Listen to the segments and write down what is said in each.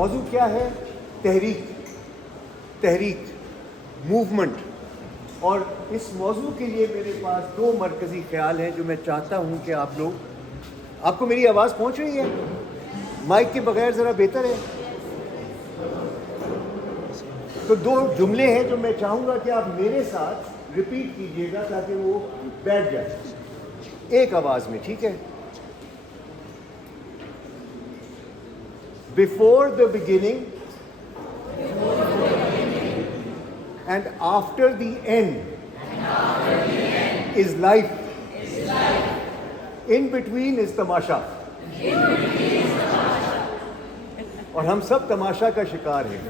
موضوع کیا ہے؟ تحریک، موومنٹ. اور اس موضوع کے لیے میرے پاس دو مرکزی خیال ہیں جو میں چاہتا ہوں کہ آپ کو میری آواز پہنچ رہی ہے؟ مائک کے بغیر ذرا بہتر ہے. تو دو جملے ہیں جو میں چاہوں گا کہ آپ میرے ساتھ ریپیٹ کیجئے گا تاکہ وہ بیٹھ جائے ایک آواز میں، ٹھیک ہے؟ Before the beginning and after the end is life. In between is تماشا. اور ہم سب تماشا کا شکار ہیں،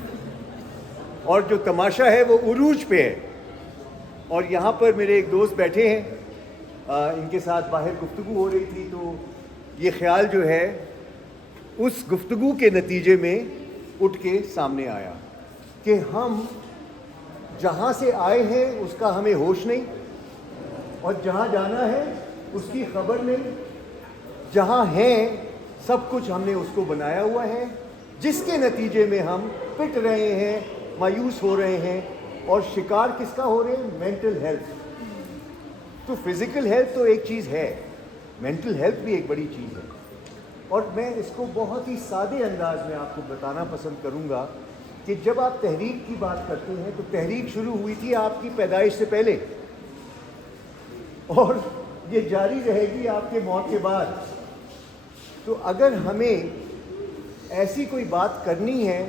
اور جو تماشا ہے وہ عروج پہ ہے. اور یہاں پر میرے ایک دوست بیٹھے ہیں، ان کے ساتھ باہر گفتگو ہو رہی تھی، تو یہ خیال جو ہے اس گفتگو کے نتیجے میں اٹھ کے سامنے آیا کہ ہم جہاں سے آئے ہیں اس کا ہمیں ہوش نہیں، اور جہاں جانا ہے اس کی خبر نہیں. جہاں ہیں سب کچھ ہم نے اس کو بنایا ہوا ہے، جس کے نتیجے میں ہم پٹ رہے ہیں، مایوس ہو رہے ہیں، اور شکار کس کا ہو رہے ہیں؟ Mental health. تو فزیکل ہیلتھ تو ایک چیز ہے، مینٹل ہیلتھ بھی ایک بڑی چیز ہے. اور میں اس کو بہت ہی سادے انداز میں آپ کو بتانا پسند کروں گا کہ جب آپ تحریک کی بات کرتے ہیں تو تحریک شروع ہوئی تھی آپ کی پیدائش سے پہلے، اور یہ جاری رہے گی آپ کے موت کے بعد. تو اگر ہمیں ایسی کوئی بات کرنی ہے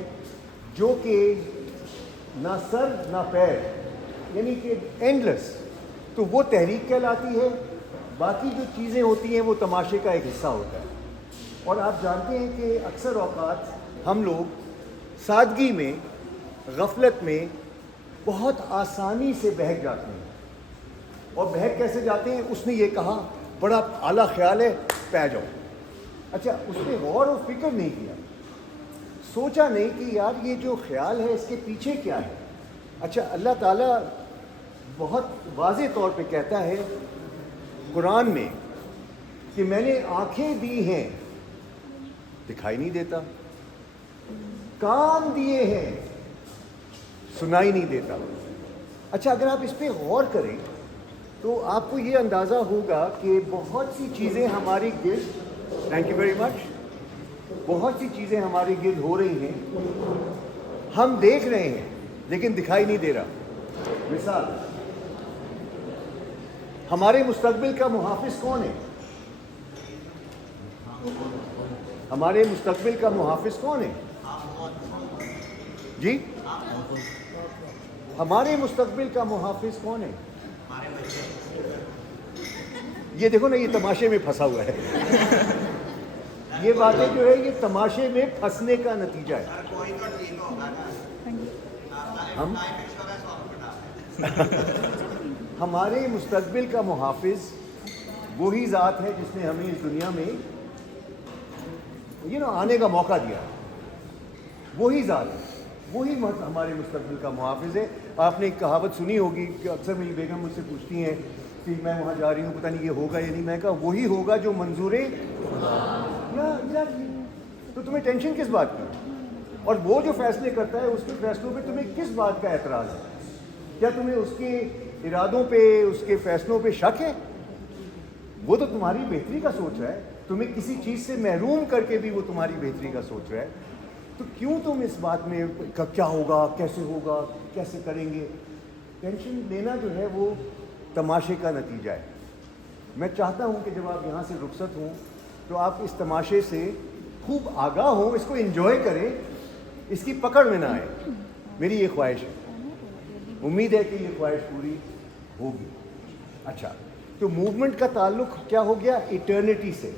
جو کہ نہ سر نہ پیر، یعنی کہ اینڈلیس، تو وہ تحریک کہلاتی ہے. باقی جو چیزیں ہوتی ہیں وہ تماشے کا ایک حصہ ہوتا ہے. اور آپ جانتے ہیں کہ اکثر اوقات ہم لوگ سادگی میں، غفلت میں بہت آسانی سے بہک جاتے ہیں. اور بہک کیسے جاتے ہیں؟ اس نے یہ کہا بڑا اعلیٰ خیال ہے، پہ جاؤ. اچھا، اس نے غور و فکر نہیں کیا، سوچا نہیں کہ یار یہ جو خیال ہے اس کے پیچھے کیا ہے. اچھا، اللہ تعالیٰ بہت واضح طور پہ کہتا ہے قرآن میں کہ میں نے آنکھیں دی ہیں، دکھائی نہیں دیتا، کان دیے ہیں، سنائی نہیں دیتا. اچھا، اگر آپ اس پہ غور کریں تو آپ کو یہ اندازہ ہوگا کہ بہت سی چیزیں ہماری گرد، تھینک یو ویری مچ، بہت سی چیزیں ہمارے گرد ہو رہی ہیں، ہم دیکھ رہے ہیں لیکن دکھائی نہیں دے رہا. مثال، ہمارے مستقبل کا محافظ کون ہے؟ ہمارے مستقبل کا محافظ کون ہے؟ جی، ہمارے مستقبل کا محافظ کون ہے؟ یہ دیکھو نا، یہ تماشے میں پھنسا ہوا ہے. یہ باتیں جو ہے یہ تماشے میں پھنسنے کا نتیجہ ہے. ہمارے مستقبل کا محافظ وہی ذات ہے جس نے ہمیں اس دنیا میں آنے کا موقع دیا. وہی ذات ہے، وہی ہمارے مستقبل کا محافظ ہے. آپ نے ایک کہاوت سنی ہوگی کہ اکثر میری بیگم مجھ سے پوچھتی ہیں کہ میں وہاں جا رہی ہوں، پتہ نہیں یہ ہوگا یا نہیں. میں کہا وہی ہوگا جو منظور ہے. تو تمہیں ٹینشن کس بات کی؟ اور وہ جو فیصلے کرتا ہے اس کے فیصلوں پہ تمہیں کس بات کا اعتراض ہے؟ کیا تمہیں اس کے ارادوں پہ، اس کے فیصلوں پہ شک ہے؟ وہ تو تمہاری بہتری کا سوچ رہا ہے. تمہیں کسی چیز سے محروم کر کے بھی وہ تمہاری بہتری کا سوچ رہا ہے. تو کیوں تم اس بات میں کیا ہوگا، کیسے ہوگا، کیسے کریں گے؟ ٹینشن لینا جو ہے وہ تماشے کا نتیجہ ہے. میں چاہتا ہوں کہ جب آپ یہاں سے رخصت ہوں تو آپ اس تماشے سے خوب آگاہ ہوں، اس کو انجوائے کریں، اس کی پکڑ میں نہ آئیں. میری یہ خواہش ہے، امید ہے کہ یہ خواہش پوری ہوگی. اچھا، تو موومنٹ کا تعلق کیا ہو گیا؟ ایٹرنیٹی سے.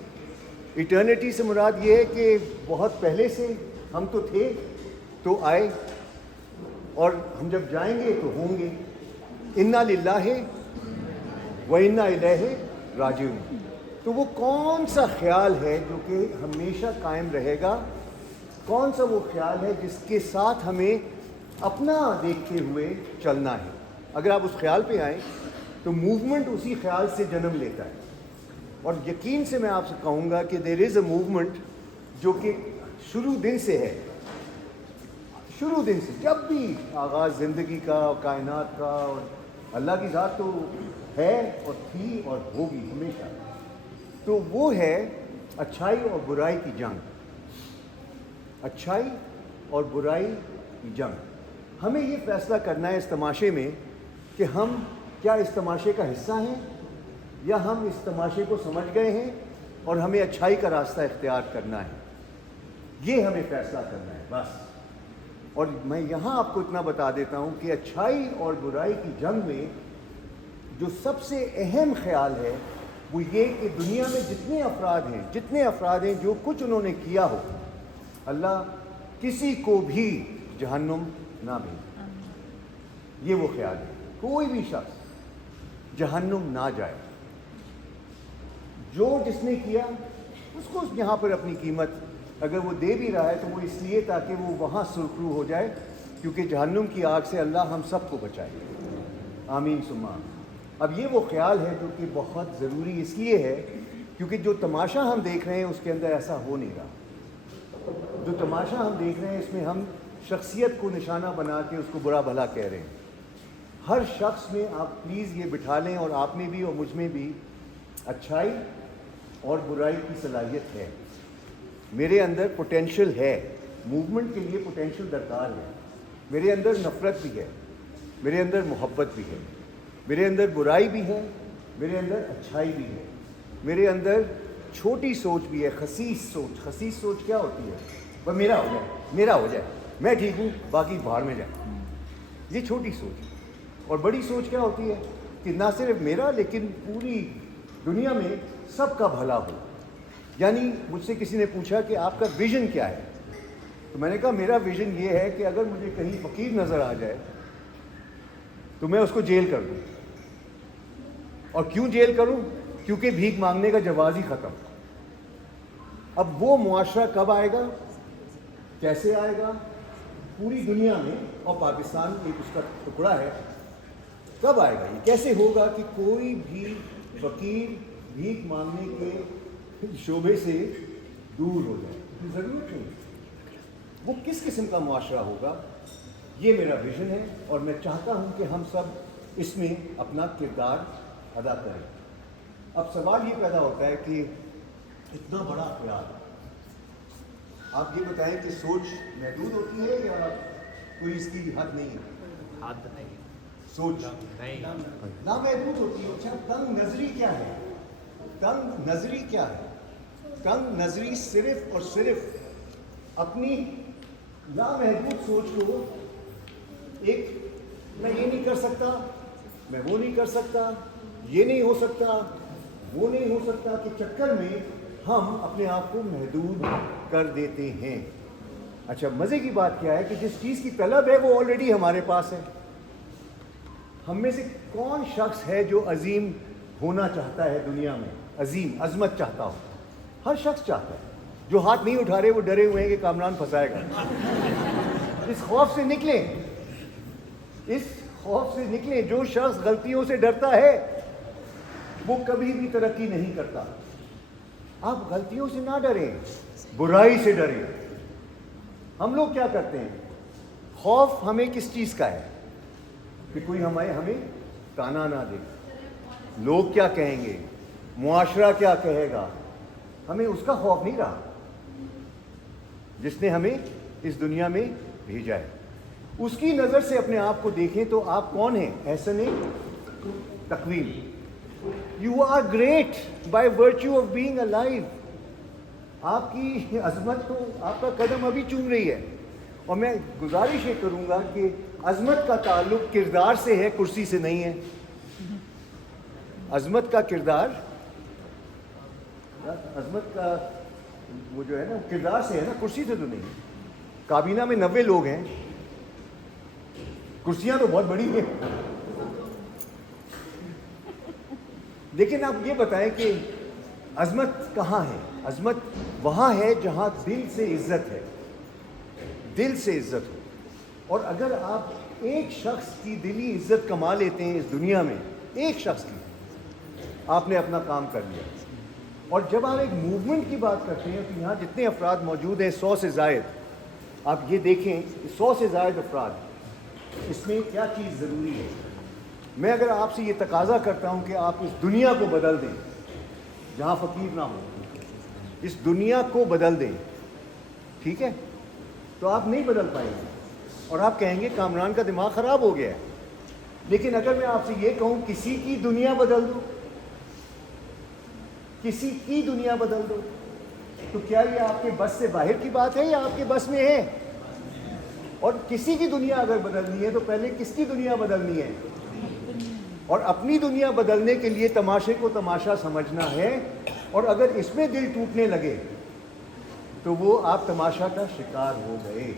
ایٹرنیٹی سے مراد یہ ہے کہ بہت پہلے سے ہم تو تھے، تو آئے، اور ہم جب جائیں گے تو ہوں گے. انا للہ و انا الیہ راجعون. تو وہ کون سا خیال ہے جو کہ ہمیشہ قائم رہے گا؟ کون سا وہ خیال ہے جس کے ساتھ ہمیں اپنا دیکھتے ہوئے چلنا ہے؟ اگر آپ اس خیال پہ آئیں تو موومنٹ اسی خیال سے جنم لیتا ہے. اور یقین سے میں آپ سے کہوں گا کہ دیر از اے موومنٹ جو کہ شروع دن سے ہے. شروع دن سے جب بھی آغاز زندگی کا اور کائنات کا، اور اللہ کی ذات تو ہے اور تھی اور ہوگی ہمیشہ، تو وہ ہے اچھائی اور برائی کی جنگ، اچھائی اور برائی کی جنگ۔ ہمیں یہ فیصلہ کرنا ہے اس تماشے میں کہ ہم کیا اس تماشے کا حصہ ہیں، یا ہم اس تماشے کو سمجھ گئے ہیں اور ہمیں اچھائی کا راستہ اختیار کرنا ہے۔ یہ ہمیں فیصلہ کرنا ہے بس۔ اور میں یہاں آپ کو اتنا بتا دیتا ہوں کہ اچھائی اور برائی کی جنگ میں جو سب سے اہم خیال ہے وہ یہ کہ دنیا میں جتنے افراد ہیں جو کچھ انہوں نے کیا ہو، اللہ کسی کو بھی جہنم نہ بھیجے۔ یہ وہ خیال ہے، کوئی بھی شخص جہنم نہ جائے۔ جو جس نے کیا اس کو یہاں پر اپنی قیمت اگر وہ دے بھی رہا ہے تو وہ اس لیے تاکہ وہ وہاں سرخرو ہو جائے، کیونکہ جہنم کی آگ سے اللہ ہم سب کو بچائے، آمین ثم آمین۔ اب یہ وہ خیال ہے جو کہ بہت ضروری اس لیے ہے کیونکہ جو تماشا ہم دیکھ رہے ہیں اس کے اندر ایسا ہو نہیں رہا۔ جو تماشا ہم دیکھ رہے ہیں اس میں ہم شخصیت کو نشانہ بنا کے اس کو برا بھلا کہہ رہے ہیں۔ ہر شخص میں آپ پلیز یہ بٹھا لیں، اور آپ میں بھی اور مجھ میں بھی اچھائی اور برائی کی صلاحیت ہے۔ میرے اندر پوٹینشل ہے، موومنٹ کے لیے پوٹینشل درکار ہے۔ میرے اندر نفرت بھی ہے، میرے اندر محبت بھی ہے، میرے اندر برائی بھی ہے، میرے اندر اچھائی بھی ہے، میرے اندر چھوٹی سوچ بھی ہے، خسیس سوچ۔ خسیس سوچ کیا ہوتی ہے؟ بس میرا ہو جائے، میرا ہو جائے، میں ٹھیک ہوں، باقی باہر میں جائیں، یہ چھوٹی سوچ۔ اور بڑی سوچ کیا ہوتی ہے کہ نہ صرف میرا لیکن پوری دنیا میں سب کا بھلا ہو۔ یعنی مجھ سے کسی نے پوچھا کہ آپ کا ویژن کیا ہے، تو میں نے کہا میرا ویژن یہ ہے کہ اگر مجھے کہیں فقیر نظر آ جائے تو میں اس کو جیل کر دوں۔ اور کیوں جیل کروں؟ کیونکہ بھیک مانگنے کا جواز ہی ختم۔ اب وہ معاشرہ کب آئے گا، کیسے آئے گا پوری دنیا میں، اور پاکستان ایک اس کا ٹکڑا ہے، کب آئے گا؟ یہ کیسے ہوگا کہ کوئی بھی فقیر بھیک مانگنے کے شعبے سے دور ہو جائے؟ ضرورت نہیں۔ وہ کس قسم کا معاشرہ ہوگا؟ یہ میرا ویژن ہے، اور میں چاہتا ہوں کہ ہم سب اس میں اپنا کردار ادا کریں۔ اب سوال یہ پیدا ہوتا ہے کہ اتنا بڑا خیال، آپ یہ بتائیں کہ سوچ محدود ہوتی ہے یا کوئی اس کی حد نہیں ہے؟ حد نہیں، سوچ نہیں، نامحدود ہوتی ہے۔ اچھا، تنگ نظری کیا ہے؟ تنگ نظری کیا ہے؟ تنگ نظری صرف اور صرف اپنی لامحدود سوچ کو ایک میں یہ نہیں کر سکتا، میں وہ نہیں کر سکتا، یہ نہیں ہو سکتا، وہ نہیں ہو سکتا کے چکر میں ہم اپنے آپ کو محدود کر دیتے ہیں۔ اچھا، مزے کی بات کیا ہے کہ جس چیز کی طلب ہے وہ آلریڈی ہمارے پاس ہے۔ ہم میں سے کون شخص ہے جو عظیم ہونا چاہتا ہے دنیا میں، عظیم عظمت چاہتا ہو؟ ہر شخص چاہتا ہے۔ جو ہاتھ نہیں اٹھا رہے وہ ڈرے ہوئے ہیں کہ کامران پھنسائے گا۔ اس خوف سے نکلیں، اس خوف سے نکلیں۔ جو شخص غلطیوں سے ڈرتا ہے وہ کبھی بھی ترقی نہیں کرتا۔ آپ غلطیوں سے نہ ڈریں، برائی سے ڈریں۔ ہم لوگ کیا کرتے ہیں؟ خوف ہمیں کس چیز کا ہے؟ کہ کوئی ہمیں تانا نہ دے، لوگ کیا کہیں گے، معاشرہ کیا کہے گا۔ ہمیں اس کا خوف نہیں رہا جس نے ہمیں اس دنیا میں بھیجا ہے۔ اس کی نظر سے اپنے آپ کو دیکھیں تو آپ کون ہیں؟ احسن تقویم۔ You are great by virtue of being alive. آپ کی عظمت کو آپ کا قدم ابھی چوم رہی ہے۔ اور میں گزارش یہ کروں گا کہ عظمت کا تعلق کردار سے ہے، کرسی سے نہیں ہے۔ عظمت کا کردار، عظمت کا وہ جو ہے نا کردار سے ہے نا، کرسی سے تو نہیں ہے۔ کابینہ میں 90 لوگ ہیں، کرسیاں تو بہت بڑی ہیں۔ لیکن آپ یہ بتائیں کہ عظمت کہاں ہے؟ عظمت وہاں ہے جہاں دل سے عزت ہے، دل سے عزت ہو۔ اور اگر آپ ایک شخص کی دلی عزت کما لیتے ہیں اس دنیا میں، ایک شخص کی، آپ نے اپنا کام کر لیا۔ اور جب آپ ایک موومنٹ کی بات کرتے ہیں تو یہاں جتنے افراد موجود ہیں 100 سے زائد، آپ یہ دیکھیں 100 سے زائد افراد، اس میں کیا چیز ضروری ہے؟ میں اگر آپ سے یہ تقاضا کرتا ہوں کہ آپ اس دنیا کو بدل دیں جہاں فقیر نہ ہو، اس دنیا کو بدل دیں، ٹھیک ہے، تو آپ نہیں بدل پائیں گے اور آپ کہیں گے کامران کا دماغ خراب ہو گیا ہے. لیکن اگر میں آپ سے یہ کہوں کسی کی دنیا بدل دو، کسی کی دنیا بدل دو، تو کیا یہ آپ کے بس سے باہر کی بات ہے یا آپ کے بس میں ہے؟ اور کسی کی دنیا اگر بدلنی ہے تو پہلے کس کی دنیا بدلنی ہے؟ اور اپنی دنیا بدلنے کے لیے تماشے کو تماشا سمجھنا ہے، اور اگر اس میں دل ٹوٹنے لگے تو وہ آپ تماشا کا شکار ہو گئے.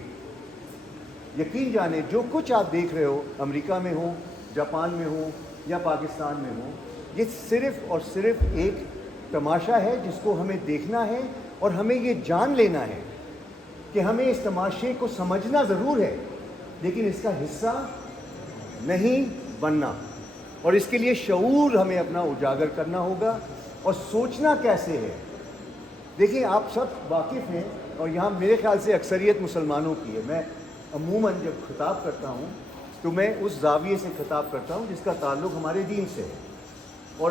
یقین جانیں جو کچھ آپ دیکھ رہے ہو، امریکہ میں ہو، جاپان میں ہو یا پاکستان میں ہو، یہ صرف اور صرف ایک تماشا ہے جس کو ہمیں دیکھنا ہے، اور ہمیں یہ جان لینا ہے کہ ہمیں اس تماشے کو سمجھنا ضرور ہے لیکن اس کا حصہ نہیں بننا. اور اس کے لیے شعور ہمیں اپنا اجاگر کرنا ہوگا. اور سوچنا کیسے ہے؟ دیکھیں آپ سب واقف ہیں، اور یہاں میرے خیال سے اکثریت مسلمانوں کی ہے. میں عموماً جب خطاب کرتا ہوں تو میں اس زاویے سے خطاب کرتا ہوں جس کا تعلق ہمارے دین سے ہے، اور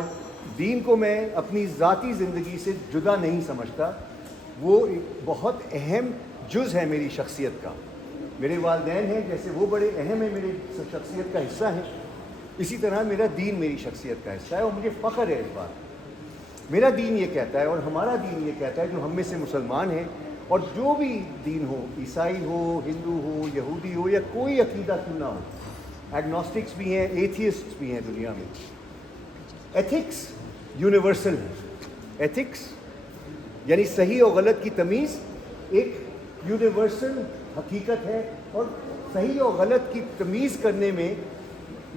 دین کو میں اپنی ذاتی زندگی سے جدا نہیں سمجھتا. وہ ایک بہت اہم جز ہے میری شخصیت کا. میرے والدین ہیں، جیسے وہ بڑے اہم ہیں، میری شخصیت کا حصہ ہیں، اسی طرح میرا دین میری شخصیت کا حصہ ہے، اور مجھے فخر ہے اس بات. میرا دین یہ کہتا ہے اور ہمارا دین یہ کہتا ہے، جو ہم میں سے مسلمان ہیں، اور جو بھی دین ہو، عیسائی ہو، ہندو ہو، یہودی ہو، یا کوئی عقیدہ کیوں نہ ہو، ایگنوسٹکس بھی ہیں، ایتھیسٹس بھی ہیں دنیا میں، ایتھکس یونیورسل ہے. ایتھکس یعنی صحیح اور غلط کی تمیز ایک یونیورسل حقیقت ہے، اور صحیح اور غلط کی تمیز کرنے میں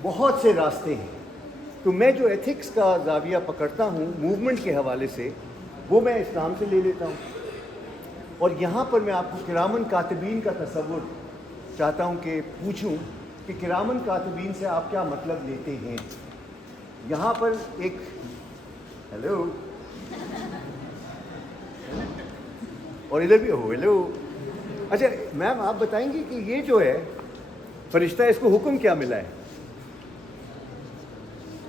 بہت سے راستے ہیں. تو میں جو ایتھکس کا زاویہ پکڑتا ہوں موومنٹ کے حوالے سے، وہ میں اسلام سے لے لیتا ہوں. اور یہاں پر میں آپ کو کرامن کاتبین کا تصور چاہتا ہوں کہ پوچھوں کہ کرامن کاتبین سے آپ کیا مطلب لیتے ہیں. یہاں پر ایک ہیلو، اور ادھر بھی ہو ہیلو. اچھا میم آپ بتائیں گی کہ یہ جو ہے فرشتہ، اس کو حکم کیا ملا ہے؟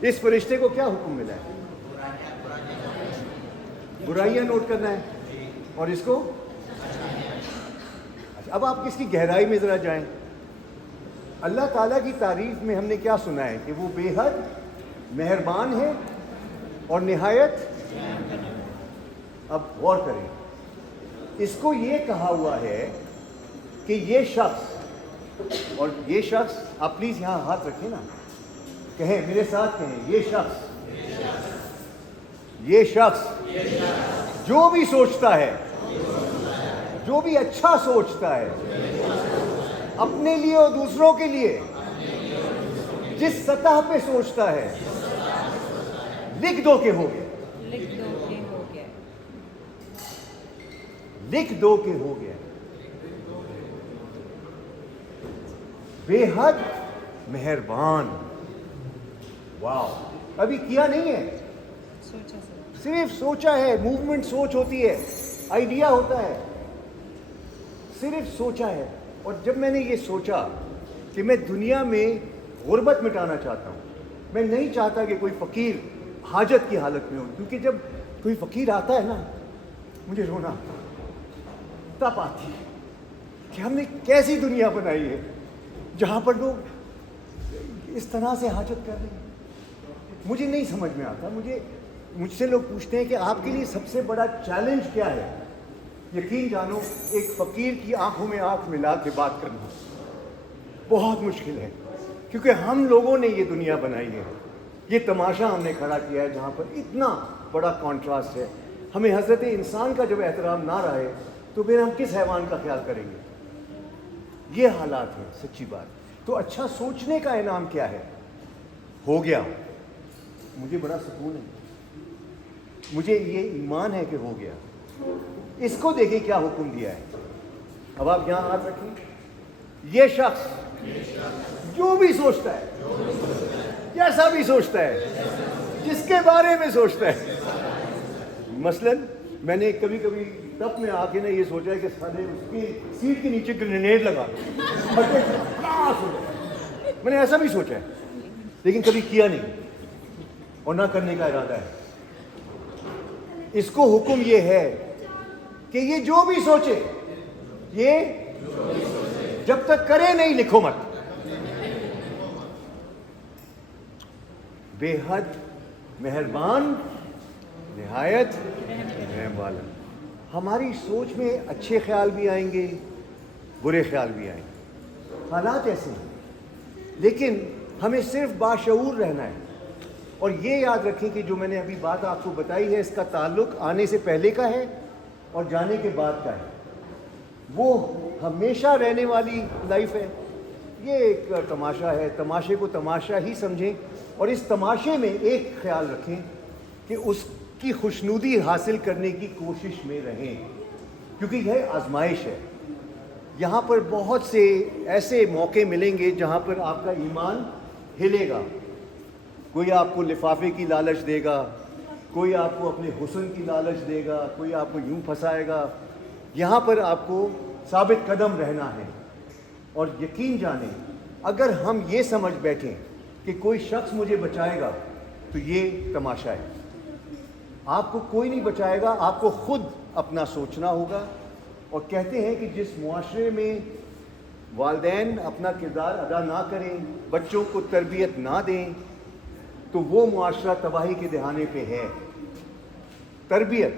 اس فرشتے کو کیا حکم ملا ہے؟ برائیاں نوٹ کرنا ہے، اور اس کو اچھا اب آپ کس کی گہرائی میں ذرا جائیں. اللہ تعالیٰ کی تعریف میں ہم نے کیا سنا ہے کہ وہ بے حد مہربان ہے اور نہایت. اب غور کریں، اس کو یہ کہا ہوا ہے کہ یہ شخص، اور یہ شخص، آپ پلیز یہاں ہاتھ رکھیں نا، کہیں میرے ساتھ کہیں، یہ شخص جو بھی سوچتا ہے، جو بھی اچھا سوچتا ہے اپنے لیے اور دوسروں کے لیے، جس سطح پہ سوچتا ہے، لکھ دو کہ ہو گیا، لکھ دو کہ ہو گیا. بے حد مہربان. واو، ابھی کیا نہیں ہے، صرف سوچا ہے. موومنٹ سوچ ہوتی ہے، آئیڈیا ہوتا ہے، صرف سوچا ہے. اور جب میں نے یہ سوچا کہ میں دنیا میں غربت مٹانا چاہتا ہوں، میں نہیں چاہتا کہ کوئی فقیر حاجت کی حالت میں ہو، کیونکہ جب کوئی فقیر آتا ہے نا مجھے رونا آتا ہے، تپ آتی ہے کہ ہم نے کیسی دنیا بنائی ہے جہاں پر لوگ اس طرح سے حاجت کر رہے ہیں. مجھے نہیں سمجھ میں آتا. مجھ سے لوگ پوچھتے ہیں کہ آپ کے لیے سب سے بڑا چیلنج کیا ہے. یقین جانو ایک فقیر کی آنکھوں میں آنکھ ملا کے بات کرنا بہت مشکل ہے، کیونکہ ہم لوگوں نے یہ دنیا بنائی ہے. یہ تماشا ہم نے کھڑا کیا ہے جہاں پر اتنا بڑا کانٹراسٹ ہے. ہمیں حضرت انسان کا جب احترام نہ رہے تو پھر ہم کس حیوان کا خیال کریں گے؟ یہ حالات ہیں سچی بات. تو اچھا سوچنے کا انعام کیا ہے؟ ہو گیا. مجھے بڑا سکون ہے، مجھے یہ ایمان ہے کہ ہو گیا. اس کو دیکھیں کیا حکم دیا ہے. اب آپ یہاں ہاتھ رکھیں. یہ شخص جو بھی سوچتا ہے، جیسا بھی سوچتا ہے، جس کے بارے میں سوچتا ہے. مثلاً میں نے کبھی کبھی تب میں آ کے نے یہ سوچا کہ سارے اس کی سیٹ کے نیچے گرینیڈ لگا میں نے ایسا بھی سوچا ہے، لیکن کبھی کیا نہیں اور نہ کرنے کا ارادہ ہے۔ اس کو حکم یہ ہے کہ یہ جو بھی سوچے، یہ جب تک کرے نہیں لکھو مت۔ بے حد مہربان، نہایت رحم والا۔ ہماری سوچ میں اچھے خیال بھی آئیں گے، برے خیال بھی آئیں گے، حالات ایسے ہیں، لیکن ہمیں صرف باشعور رہنا ہے۔ اور یہ یاد رکھیں کہ جو میں نے ابھی بات آپ کو بتائی ہے، اس کا تعلق آنے سے پہلے کا ہے اور جانے کے بعد کا ہے۔ وہ ہمیشہ رہنے والی لائف ہے، یہ ایک تماشا ہے، تماشے کو تماشا ہی سمجھیں، اور اس تماشے میں ایک خیال رکھیں کہ اس کی خوشنودی حاصل کرنے کی کوشش میں رہیں، کیونکہ یہ آزمائش ہے۔ یہاں پر بہت سے ایسے موقع ملیں گے جہاں پر آپ کا ایمان ہلے گا۔ کوئی آپ کو لفافے کی لالچ دے گا، کوئی آپ کو اپنے حسن کی لالچ دے گا، کوئی آپ کو یوں پھنسائے گا۔ یہاں پر آپ کو ثابت قدم رہنا ہے، اور یقین جانیں اگر ہم یہ سمجھ بیٹھیں کہ کوئی شخص مجھے بچائے گا تو یہ تماشا ہے۔ آپ کو کوئی نہیں بچائے گا، آپ کو خود اپنا سوچنا ہوگا۔ اور کہتے ہیں کہ جس معاشرے میں والدین اپنا کردار ادا نہ کریں، بچوں کو تربیت نہ دیں، تو وہ معاشرہ تباہی کے دہانے پہ ہے۔ تربیت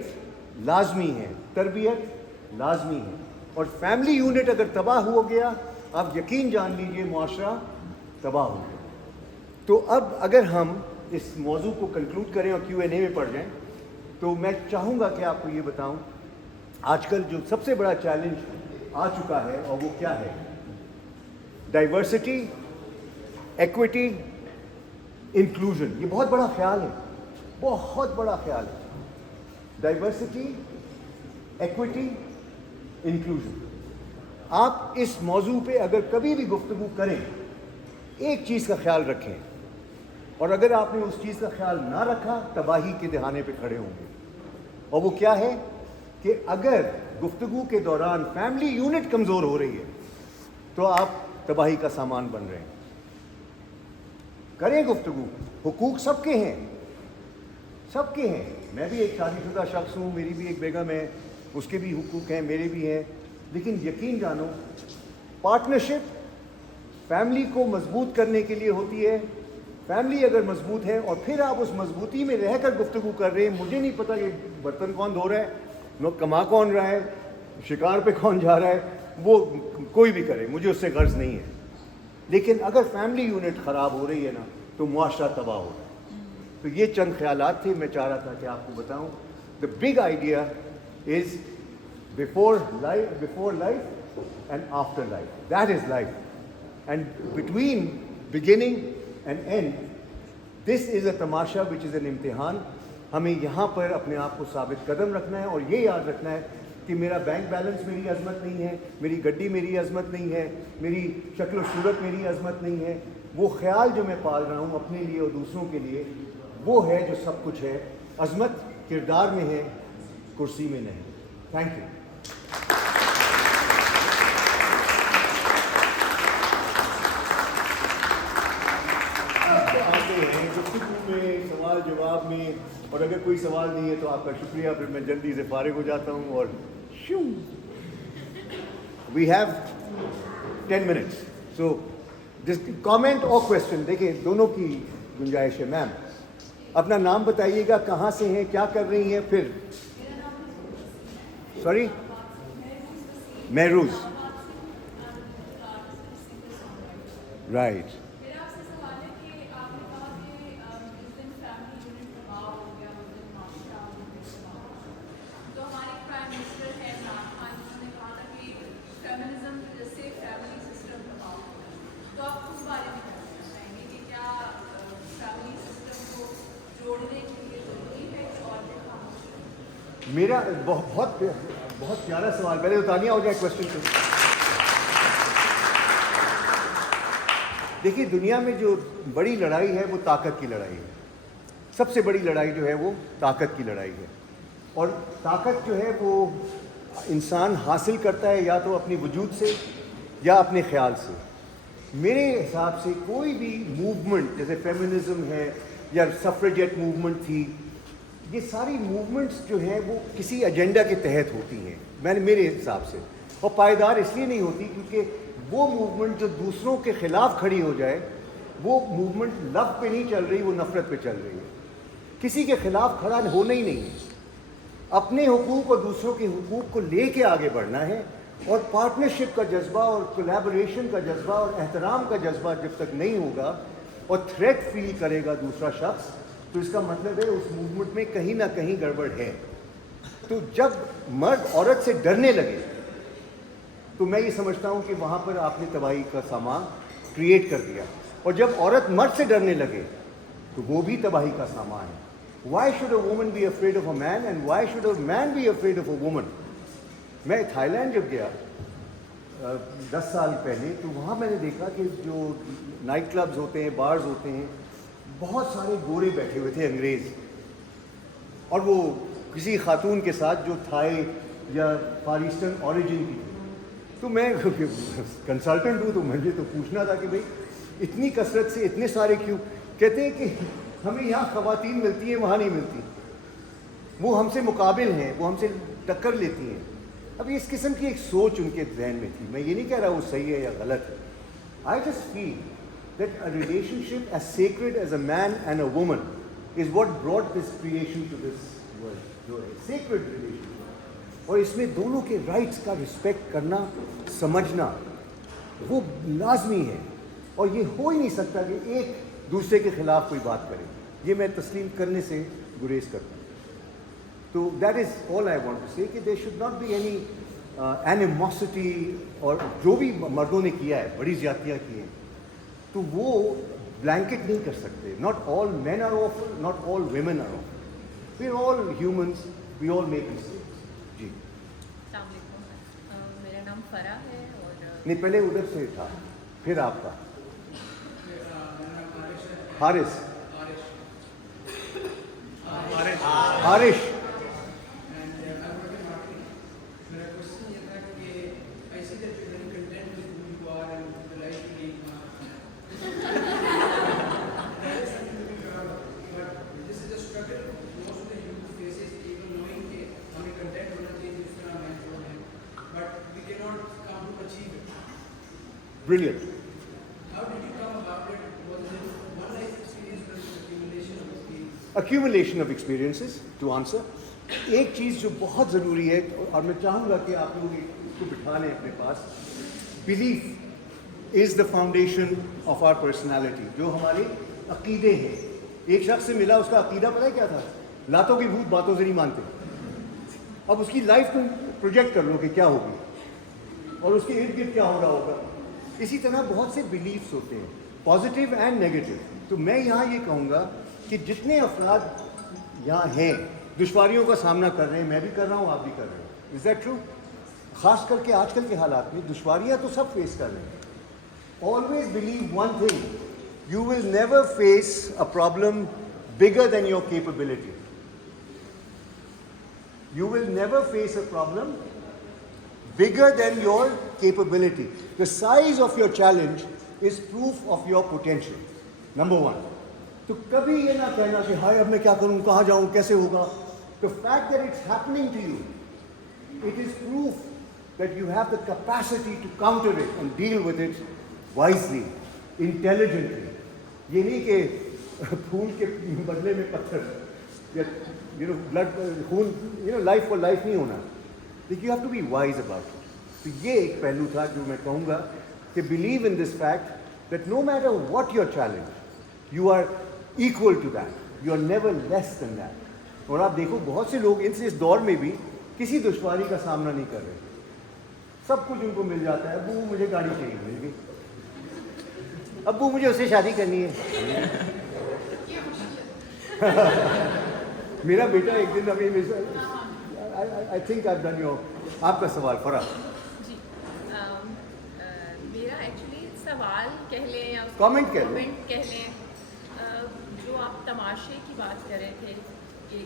لازمی ہے، تربیت لازمی ہے، اور فیملی یونٹ اگر تباہ ہو گیا، آپ یقین جان لیجئے معاشرہ تباہ ہو گیا۔ تو اب اگر ہم اس موضوع کو کنکلوڈ کریں اور Q&A میں پڑ جائیں، تو میں چاہوں گا کہ آپ کو یہ بتاؤں آج کل جو سب سے بڑا چیلنج آ چکا ہے، اور وہ کیا ہے؟ Diversity, equity, inclusion. یہ بہت بڑا خیال ہے، بہت بڑا خیال ہے۔ Diversity, equity, inclusion. آپ اس موضوع پہ اگر کبھی بھی گفتگو کریں، ایک چیز کا خیال رکھیں، اور اگر آپ نے اس چیز کا خیال نہ رکھا، تباہی کے دہانے پہ کھڑے ہوں گے۔ اور وہ کیا ہے کہ اگر گفتگو کے دوران فیملی یونٹ کمزور ہو رہی ہے تو آپ تباہی کا سامان بن رہے ہیں۔ کریں گفتگو، حقوق سب کے ہیں، سب کے ہیں۔ میں بھی ایک شادی شدہ شخص ہوں، میری بھی ایک بیگم ہے، اس کے بھی حقوق ہیں، میرے بھی ہیں، لیکن یقین جانو پارٹنرشپ فیملی کو مضبوط کرنے کے لیے ہوتی ہے۔ فیملی اگر مضبوط ہے اور پھر آپ اس مضبوطی میں رہ کر گفتگو کر رہے ہیں، مجھے نہیں پتہ کہ برتن کون دھو رہا ہے، کما کون رہا ہے، شکار پہ کون جا رہا ہے، وہ کوئی بھی کرے، مجھے اس سے غرض نہیں ہے، لیکن اگر فیملی یونٹ خراب ہو رہی ہے نا تو معاشرہ تباہ ہو رہا ہے۔ تو یہ چند خیالات تھے، میں چاہ رہا تھا کہ آپ کو بتاؤں۔ The big idea is before life and after life. That is life. And between beginning and end, this is a tamasha which is an imtihan. ہمیں یہاں پر اپنے آپ کو ثابت قدم رکھنا ہے، اور یہ یاد رکھنا ہے کہ میرا بینک بیلنس میری عظمت نہیں ہے، میری گڈی میری عظمت نہیں ہے، میری شکل و صورت میری عظمت نہیں ہے۔ وہ خیال جو میں پال رہا ہوں اپنے لیے اور دوسروں کے لیے، وہ ہے جو سب کچھ ہے۔ عظمت کردار میں ہے، کرسی میں نہیں۔ Thank you. گفتگو میں، سوال جواب میں، اور اگر کوئی سوال نہیں ہے تو آپ کا شکریہ، پھر میں جلدی سے فارغ ہو جاتا ہوں۔ اور وی ہیو 10 منٹس، سو جس کامنٹ اور کوشچن دیکھیں دونوں کی گنجائش ہے۔ میم اپنا نام بتائیے گا، کہاں سے ہیں، کیا کر رہی ہیں، پھر سوری مہروز، رائٹ۔ میرا بہت پیارا سوال، پہلے اتانیہ ہو جائے کوشچن سے۔ دیکھیے دنیا میں جو بڑی لڑائی ہے وہ طاقت کی لڑائی ہے، سب سے بڑی لڑائی جو ہے وہ طاقت کی لڑائی ہے، اور طاقت جو ہے وہ انسان حاصل کرتا ہے یا تو اپنی وجود سے یا اپنے خیال سے. میرے حساب سے کوئی بھی موومنٹ جیسے فیمنزم ہے یا سفریجیٹ موومنٹ تھی, یہ ساری موومنٹس جو ہیں وہ کسی ایجنڈا کے تحت ہوتی ہیں میرے حساب سے, اور پائیدار اس لیے نہیں ہوتی کیونکہ وہ موومنٹ جو دوسروں کے خلاف کھڑی ہو جائے وہ موومنٹ لو پہ نہیں چل رہی, وہ نفرت پہ چل رہی ہے. کسی کے خلاف کھڑا ہونا ہی نہیں ہے, اپنے حقوق اور دوسروں کے حقوق کو لے کے آگے بڑھنا ہے. اور پارٹنرشپ کا جذبہ اور کولیبوریشن کا جذبہ اور احترام کا جذبہ جب تک نہیں ہوگا اور تھریٹ فیل کرے گا دوسرا شخص, تو اس کا مطلب ہے اس موومنٹ میں کہیں نہ کہیں گڑبڑ ہے. تو جب مرد عورت سے ڈرنے لگے تو میں یہ سمجھتا ہوں کہ وہاں پر آپ نے تباہی کا سامان کریٹ کر دیا. اور جب عورت مرد سے ڈرنے لگے تو وہ بھی تباہی کا سامان ہے. Why should a woman be afraid of a man and why should a man be afraid of a woman? میں تھائی لینڈ جب گیا 10 سال پہلے تو وہاں میں نے دیکھا کہ جو نائٹ کلبز ہوتے ہیں, بارز ہوتے ہیں, بہت سارے گورے بیٹھے ہوئے تھے انگریز, اور وہ کسی خاتون کے ساتھ جو تھائی یا فار ایسٹرن اوریجن کی. تو میں کنسلٹنٹ ہوں تو مجھے تو پوچھنا تھا کہ بھئی اتنی کثرت سے اتنے سارے کیوں. کہتے ہیں کہ ہمیں یہاں خواتین ملتی ہیں, وہاں نہیں ملتی, وہ ہم سے مقابل ہیں, وہ ہم سے ٹکر لیتی ہیں. اب اس قسم کی ایک سوچ ان کے ذہن میں تھی. میں یہ نہیں کہہ رہا وہ صحیح ہے یا غلط ہے. I just feel that a relationship as sacred as a man and a woman is what brought this creation to this world, جو ہے سیکرڈ ریلیشن. اور اس میں دونوں کے رائٹس کا رسپیکٹ کرنا, سمجھنا وہ لازمی ہے. اور یہ ہو ہی نہیں سکتا کہ ایک دوسرے کے خلاف کوئی بات کرے. یہ میں تسلیم کرنے سے گریز کرتا ہوں. تو that is all I want to say کہ there should not be any animosity. اور جو بھی مردوں نے کیا ہے, بڑی زیادتیاں کی ہیں, تو وہ بلینکٹ نہیں کر سکتے. Not all men are awful, not all women are awful. We are all humans, we all make mistakes. جی السلام علیکم, میرا نام فرا ہے. اور نہیں, پہلے ادھر سے تھا, پھر آپ کا. Haris. Haris. Brilliant. How did you come about it? Was it one life experience or accumulation of experience? Accumulation of experiences, to answer. ایک چیز جو بہت ضروری ہے اور میں چاہوں گا کہ آپ لوگ اس کو بٹھا لیں اپنے پاس, belief is the foundation of our personality. جو ہمارے عقیدے ہیں. ایک شخص سے ملا, اس کا عقیدہ پتہ ہے کیا تھا؟ لاتوں کے بھوت باتوں سے نہیں مانتے. اب اس کی لائف تم پروجیکٹ کر لو کہ کیا ہوگی اور اس کے ارد گرد کیا ہو رہا ہوگا. اسی طرح بہت سے بلیفس ہوتے ہیں, پازیٹیو اینڈ نیگیٹو. تو میں یہاں یہ کہوں گا کہ جتنے افراد یہاں ہیں دشواریوں کا سامنا کر رہے ہیں, میں بھی کر رہا ہوں, آپ بھی کر رہے ہیں. Is that true? خاص کر کے آج کل کے حالات میں دشواریاں تو سب فیس کر رہے ہیں. Always believe one thing, you will never face a problem bigger than your capability. You will never face a problem bigger than your capability. The size of your challenge is proof of your potential. Number one. تو کبھی یہ نہ کہنا کہ ہائے اب میں کیا کروں, کہاں جاؤں, کیسے ہوگا. The fact that it's happening to you, it is proof that you have the capacity to counter it and deal with it wisely, intelligently. یہ نہیں کہ پھول کے بدلے میں پتھر یا بلڈ خون, لائف فار لائف نہیں ہونا. You have to be wise about it. تو یہ ایک پہلو تھا جو میں کہوں گا کہ believe in this fact that no matter what your challenge, you are equal to that, you are never less than that. اور آپ دیکھو بہت سے لوگ اس دور میں بھی کسی دشواری کا سامنا نہیں کر رہے. سب کچھ ان کو مل جاتا ہے. ابو مجھے گاڑی چاہیے, مل گئی. ابو مجھے اس سے شادی کرنی ہے. میرا بیٹا ایک دن ابھی I think I done your. آپ کا سوال فرا. جی میرا ایکچولی سوال کہہ لیں یا کامنٹ کہہ لیں, جو آپ تماشے کی بات کر رہے تھے کہ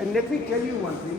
And let me tell you one thing,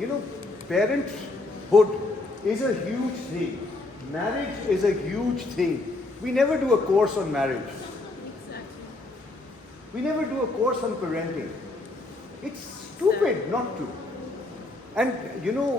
you know, parenthood is a huge thing. Marriage is a huge thing. We never do a course on marriage. We never do a course on parenting. It's stupid not to. And you know,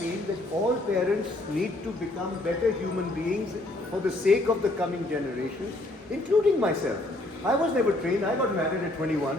feel that all parents need to become better human beings for the sake of the coming generation, including myself. I was never trained. I got married at 21.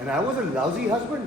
And I was a lousy husband.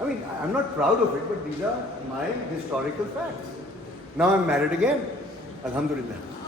I mean, I'm not proud of it, but these are my historical facts. Now I'm married again. Alhamdulillah.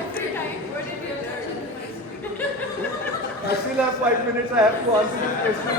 Every time, what did you learn? I still have 5 minutes. I have to answer this question.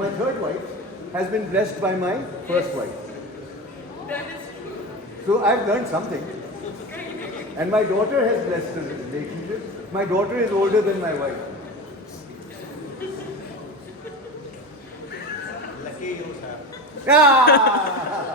my third wife has been blessed by my first wife. That is true. So I've learned something. And my daughter has blessed the relationship. My daughter is older than my wife. Lucky you, sir. Ah!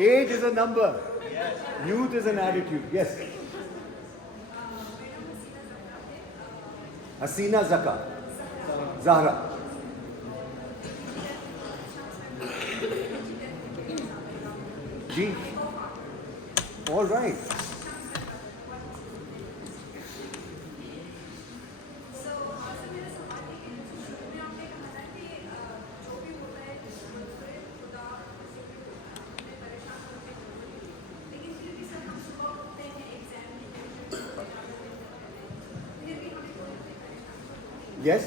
age is a number. Youth is an attitude. Yes. Hasina Zaka. Zahra. Ji. All right. Yes.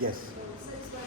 Yes.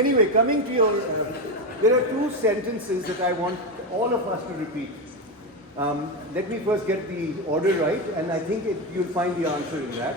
Anyway, coming to your, there are two sentences that I want all of us to repeat. Let me first get the order right, and I think you'll find the answer in that.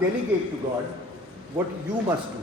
delegate to God what you must do.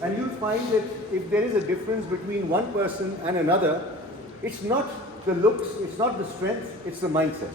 And you'll find that if there is a difference between one person and another, it's not the looks, it's not the strength, it's the mindset.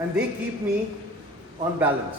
and they keep me on balance.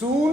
Soon,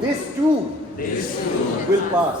this too will pass.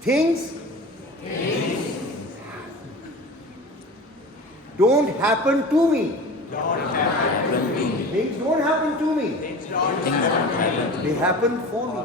things don't happen to me. Things don't happen to me. They happen for me.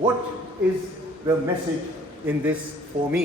What is the message in this for me?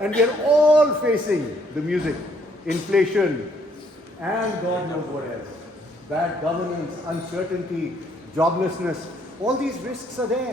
And we are all facing the music, inflation, and God knows what else. Bad governance, uncertainty, joblessness, all these risks are there.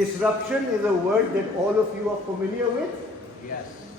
Disruption is a word that all of you are familiar with. Yes.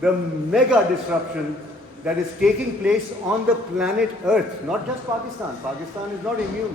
the mega disruption that is taking place on the planet Earth, not just Pakistan. Pakistan is not immune.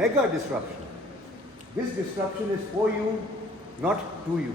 mega disruption. This disruption is for you, not to you.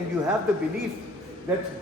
and you have the belief that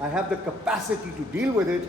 I have the capacity to deal with it,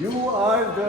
You are the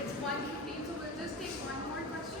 It's 1:15, so we'll just take one more question.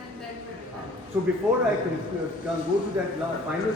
And then we're done. So before I can go to that final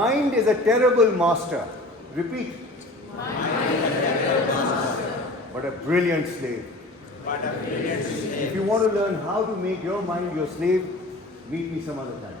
Mind is a terrible master. Repeat. But a brilliant slave. If you want to learn how to make your mind your slave, meet me some other time.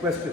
Question.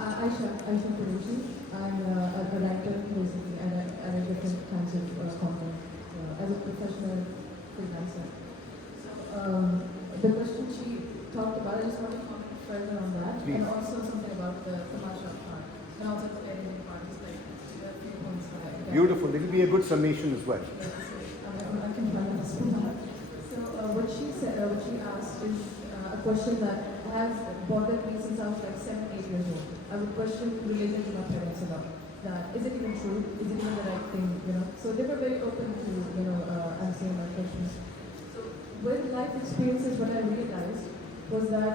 Aisha Qureshi. I'm a writer basically, and I write different kinds of content as a professional freelancer. The question she talked about, I just want to comment further on that, Please. and also something about the Tamasha part, and also the editing part. It's like the few points that I Beautiful. It will be a good summation as well. I can try to explain that. So what she said, what she asked is a question that has bothered me since I was like 7-8 years old. I would question related to my parents about that. Is it even true? Is it even the right thing? You know. So they were very open to answering my questions. So with life experiences, what I realized was that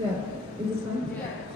Yeah, is this fine?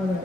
Alright.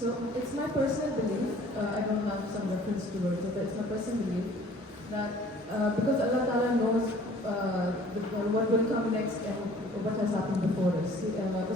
So it's my personal belief. I don't have some reference to words, but it's my personal belief that because Allah Ta'ala knows what will come next and what has happened before us. Allah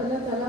Allah Ta'ala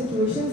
situations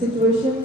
Situations,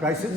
Crisis?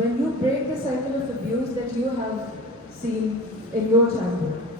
when you break the cycle of abuse that you have seen in your childhood,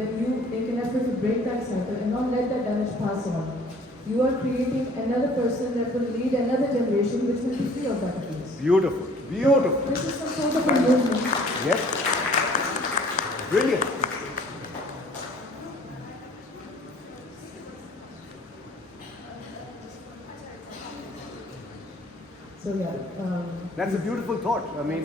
when you make an effort to break that cycle and not let that damage pass on, you are creating another person that will lead another generation which will be free of that abuse. beautiful, beautiful, This is some sort of a movement. yes, brilliant. So yeah, That's a beautiful thought. I mean,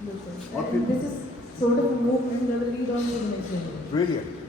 and this is sort of a movement that will lead on to the next generation. Brilliant,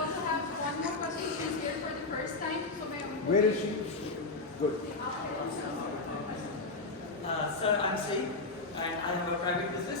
also have one more person who is here for the first time. So may I Where is she? Good. Sir, I'm Saeed and I have a private business.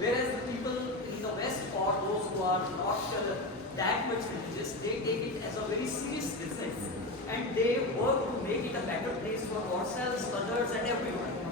Whereas the people in the West or those who are not that much religious, they take it as a very serious business and they work to make it a better place for ourselves, others and everyone.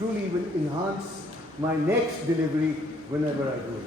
truly will enhance my next delivery whenever I do it.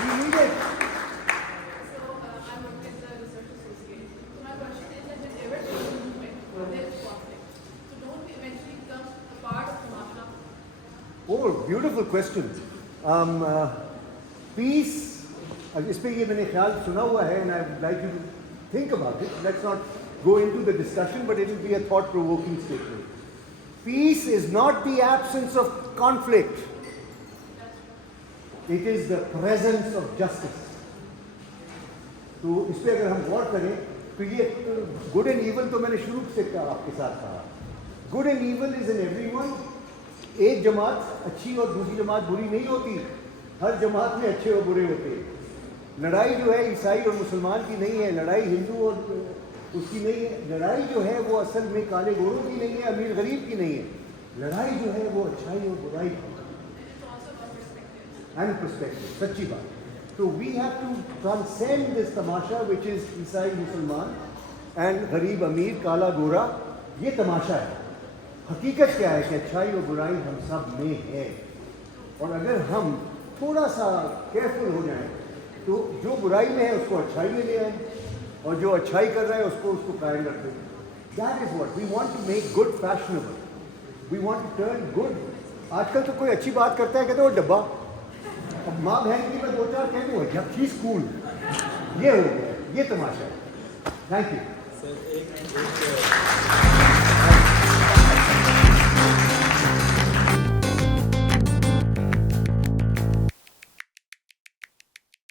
We need it. So I'm working as a research associate. So my question is that whenever there is a movement, there is conflict. So don't we eventually become a part of Tamasha? Oh, beautiful question. Peace, اس پہ یہ میں نے خیال سنا ہوا ہے, and I would like you to think about it. Let's not go into the discussion, but it will be a thought-provoking statement. Peace is not the absence of conflict. It is the presence of justice. تو اس پہ اگر ہم غور کریں تو یہ good and evil تو میں نے شروع سے آپ کے ساتھ کہا. Good and evil is in everyone. ایک جماعت اچھی اور دوسری جماعت بری نہیں ہوتی, ہر جماعت میں اچھے اور برے ہوتے. لڑائی جو ہے عیسائی اور مسلمان کی نہیں ہے, لڑائی ہندو اور اس کی نہیں ہے. لڑائی جو ہے وہ اصل میں کالے گوروں کی نہیں ہے, امیر غریب کی نہیں ہے. لڑائی جو ہے وہ اچھائی اور برائی کی اینڈ پرسپیکٹو. سچی بات. So we have to transcend this tamasha which is عیسائی مسلمان and غریب امیر کالا گورا. یہ تماشا ہے. حقیقت کیا ہے کہ اچھائی اور برائی ہم سب میں ہے, اور اگر ہم تھوڑا سا کیئرفل ہو جائیں تو جو برائی میں ہے اس کو اچھائی میں لے آئیں, اور جو اچھائی کر رہا ہے اس کو قائم رکھ دیں. That is what we want to make good fashionable. We want to turn good. آج کل تو کوئی اچھی بات کرتا ہے کہتے وہ ڈبہ. اب ماں بہن کی میں 2-4 کہہ دوں جب شیز کول. یہ ہو گیا, یہ تماشا ہے. Thank you.